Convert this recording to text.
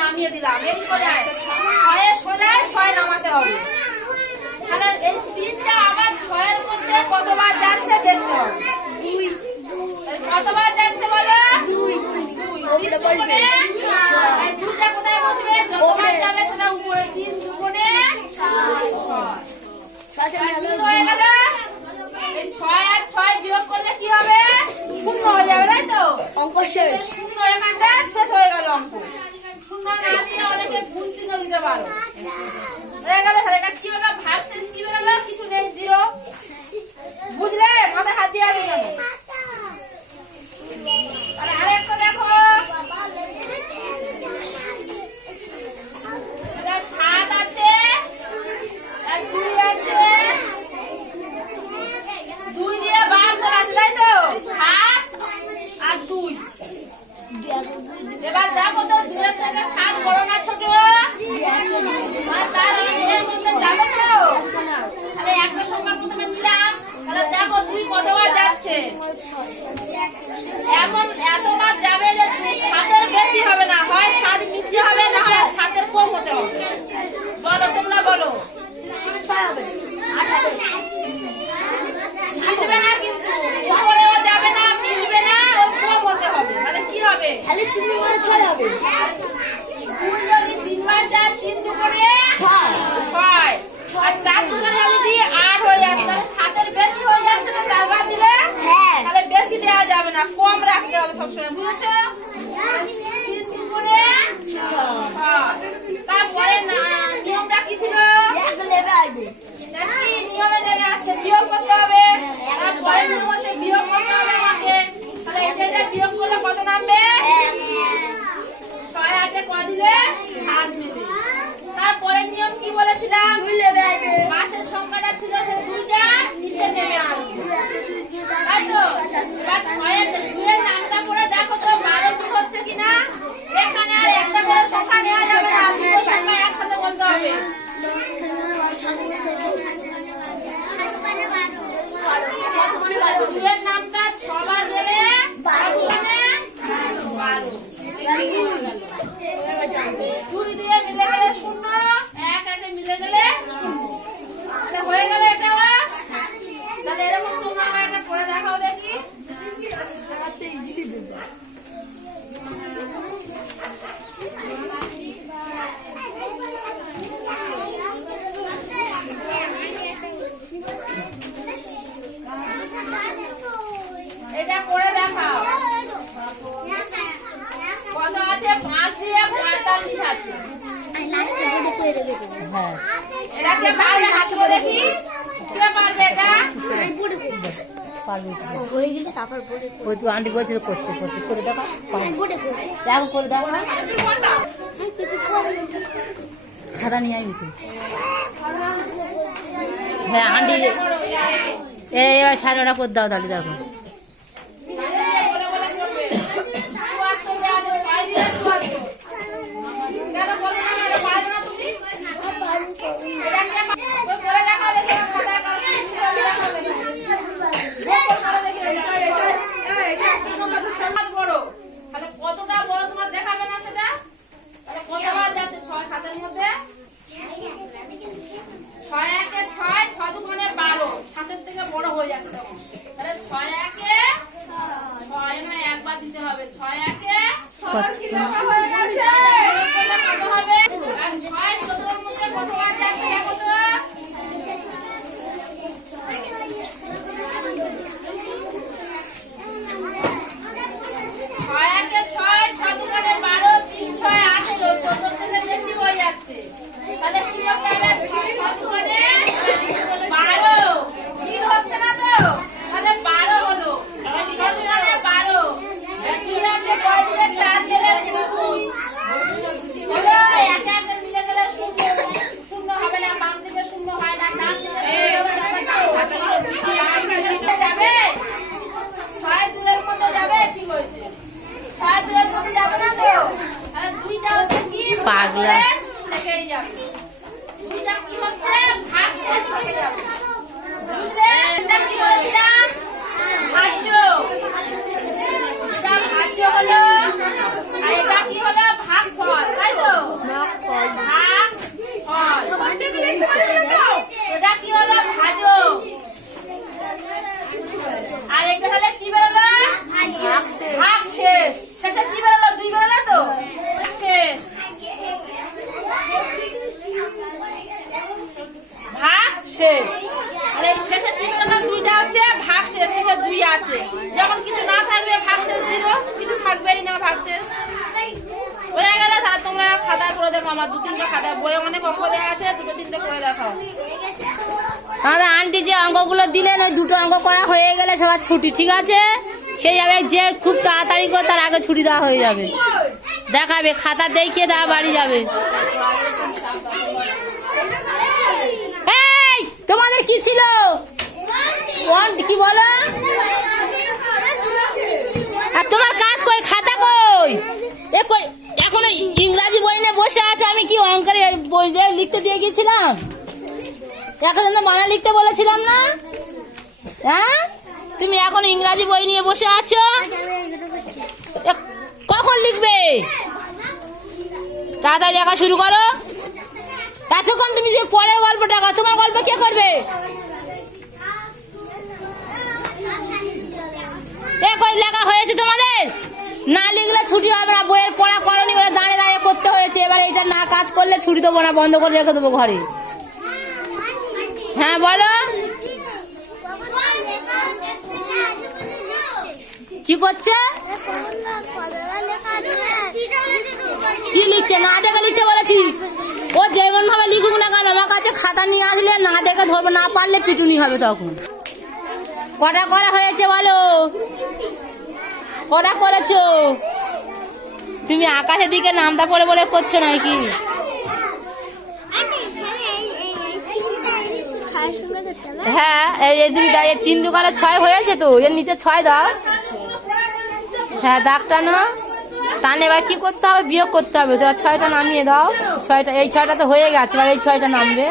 নামিয়ে দিলাম এই সোজায় ছয়ের সোজায় ছয় নামাতে হবে। তাহলে এই তিনটা আবার ছয়ের মধ্যে কতবার যাচ্ছে দেখতে হবে। কতবার যাচ্ছে বলো? দুইটা কোথায় বসবে? যতবার যাবে সেটা উপরে। তিন দুগুণে হয়ে গেল। এই ছয় আর ছয় বিয়োগ করলে কি হবে? শূন্য হয়ে যাবে, তাই তো? অঙ্ক শেষ। শূন্য এখানটা শেষ হয়ে গেল অঙ্ক। শূন্য না দিয়ে অনেকে গুণ চিহ্ন দিতে পারো। হয়ে গেল। তাহলে এটা কি হলো? ভাগ শেষ কি বেরোলো? কিছু নেই, জিরো। বুঝলে? মাথায় হাত দিয়ে আছে কেন? আরেকটা দেখো, এটা 7 আছে আর 2 আছে, 2 দিয়ে 72 আছে, তাই তো? 7 আর 2। এবার দেখো তো 2 এর থেকে 7 বড় না ছোট? তার এর মধ্যে যাবে তো? তাহলে একটা সংখ্যা প্রথমে নিলাম। তাহলে দেখো 2 কতবার যাচ্ছে? এমন এতবার যাবে যে 7-এর বেশি হবে না, হয় 7 মিথ্যে হবে, না হয় 7-এর কম হতে হবে। বলো, তোমরা বলো। মিলবে না, কিন্তু উপরেও যাবে না, মিলবে না, ও কম হতে হবে। তাহলে কি হবে? খালি 3 করে 6 হবে। 2 যদি 3 বার যায়, 3 দুগুণে 6, আর 4 দুগুণে যদি 8 হয়ে যাচ্ছে, তাহলে 7-এর বেশি হয়ে যাচ্ছে তো 4 বার দিলে? তাহলে বেশি দেওয়া যাবে না, কম রাখতে হবে সবসময়, বুঝেছো? 3 দুগুণে 6। তারপরে নিয়মটা কি ছিল? নিয়মে নেমে আসছে, বিয়োগ করতে হবে। তারপরে নিয়ম হচ্ছে বিয়োগ করতে হবে আমাকে। তাহলে এটা বিয়োগ করলে কত নামবে? 6 আছে, ক দিলে? 7 মিলে। তারপরে নিয়ম কি বলেছিলাম? পাশের সংখ্যাটা ছিল সে 2টা নিচে নেমে আসবে, তাই তো? এবার 2 এর নামটা করে দেখো তো 12 কি হচ্ছে কিনা। এখানে আর একটা করে সংখ্যা নেওয়া যাবে না, দুটো সংখ্যা একসাথে বলতে হবে। কে পারবে হাত তুলে দেখি, কে পারবে এটা? পারবি ওই তুই আন্টি বলছে তো করতে করতে করে দেখো দেখো করে দেখো না খাতা নিয়ে আসবি তুই। হ্যাঁ আন্টি এবার 9:30 করে দাও তাহলে দেখো। বলে বলে করবে। ছুয়াশ তো দেয়া আছে, ছয় দিয়ে ছুয়াশ তো। কেন বলবে না, এটা পারবে না তুমি? এটা কে পারবে? ওই করে দেখাও দেখি, খাতা দেখাও, দেখাও দেখি। গোল করে দেখি, এটা হাত বড়। তাহলে কতটা বড় তোমার দেখাবে না সেটা? তাহলে কতবার যাচ্ছে? 6 7 এর মধ্যে 6 1 6, 6 2 12, 7 এর থেকে বড় হয়ে যাচ্ছে তখন। তাহলে 6 1 6 না একবার দিতে হবে। 6 1 হয়ে গেছে। কত হবে? আর 6 14 এর মধ্যে কতবার যাচ্ছে দেখো তো? 6 1 6, 6 2 12, 3 6 18, 14 থেকে বেশি হয়ে যাচ্ছে। তাহলে কি করতে হবে? 6 2 12, মিল হচ্ছে না তো? তাহলে 12 হলো। 6 2 12, কি আছে? 6 দিয়ে 4 গেলে 2 হলো। একে একে মিলে গেলে শূন্য, শূন্য হবে না। বাম দিকে শূন্য হয় না, ডান দিকে যাবে। 6 2 এর মধ্যে যাবে, ঠিক হয়েছে। 6 2 এর মধ্যে যাবে না তো? তাহলে 2টা হচ্ছে কি? পাগলা। থেকেই যাবে। 2টা কি হচ্ছে? ভাগ শেষ থেকে যাবে। বুঝলে? এটা কি বলেছিলাম? ভাজ্য। এটা ভাজ্য হলো। আর এটা কি হলো? ভাগফল, তাই তো? ভাগফল। এটা কি হলো? ভাজক। আর এটা হলে কি বেরোলো? ভাগ শেষ। শেষে কি বেরোলো? 2 বেরোলো তো? ভাগ শেষ। ভাগ শেষ। আর এই শেষে কি বেরোলো? 2টা হচ্ছে ভাগ শেষ, শেষে 2 আছে। যখন কিছু না থাকবে ভাগ শেষ 0, কিছু থাকবেই না ভাগ শেষ। হয়ে গেলে তাহলে তোমরা খাতা করে দেখো। আমার 2-3টা খাতা বইয়ে অনেক অঙ্ক দেওয়া আছে, 2-3টে করে দেখাও। আমাদের আন্টি যে অঙ্কগুলো দিলেন ওই 2টো অঙ্ক করা হয়ে গেলে সবার ছুটি, ঠিক আছে? সেই যাবে যে খুব তাড়াতাড়ি করে তার আগে ছুটি দেওয়া হয়ে যাবে। দেখাবে খাতা দেখিয়ে দেওয়া বাড়ি যাবে। এই তোমাদের কি ছিল? কি বলো? আর তোমার কাজ কই? খাতা কই? এ কই? এখন ইংরাজি বই নিয়ে বসে আছে। আমি কি অঙ্কের বই লিখতে দিয়ে গেছিলাম? এখন তো মানে লিখতে বলেছিলাম না? হ্যাঁ, তুমি এখন ইংরাজি বই নিয়ে বসে আছো। কখন লিখবে? তাড়াতাড়ি লেখা শুরু করো। এতক্ষণ তুমি যে পরের গল্পটা, তোমার গল্প কে করবে? কই লেখা হয়েছে তোমাদের? না লিখলে ছুটি হবে না। বইয়ের পড়া করনি বলে দাঁড়িয়ে দাঁড়িয়ে করতে হয়েছে। এবার এটা না কাজ করলে ছুটি দেবো না, বন্ধ করে রেখে দেবো ঘরে। হ্যাঁ বলো, কি করছে? কি লিখছে? না দেখে লিখতে বলেছি। ও যেমন ভাবে লিখুক না কেন, আমার কাছে খাতা নিয়ে আসলে না দেখে ধরবে, না পারলে পিটুনি হবে তখন। কটা করা হয়েছে বলো? কটা করেছো? তুমি আকাশের দিকে নামটা পড়ে পড়ে করছো নাকি? হ্যাঁ, এই তুমি 3 দোকানে 6 হয়েছে তো, এর নিচে 6 দাও। হ্যাঁ, দাগ টানো। টানে এবার কি করতে হবে? বিয়োগ করতে হবে। তো 6টা নামিয়ে দাও। 6টা, এই 6টা তো হয়ে গেছে, এবার এই 6টা নামবে।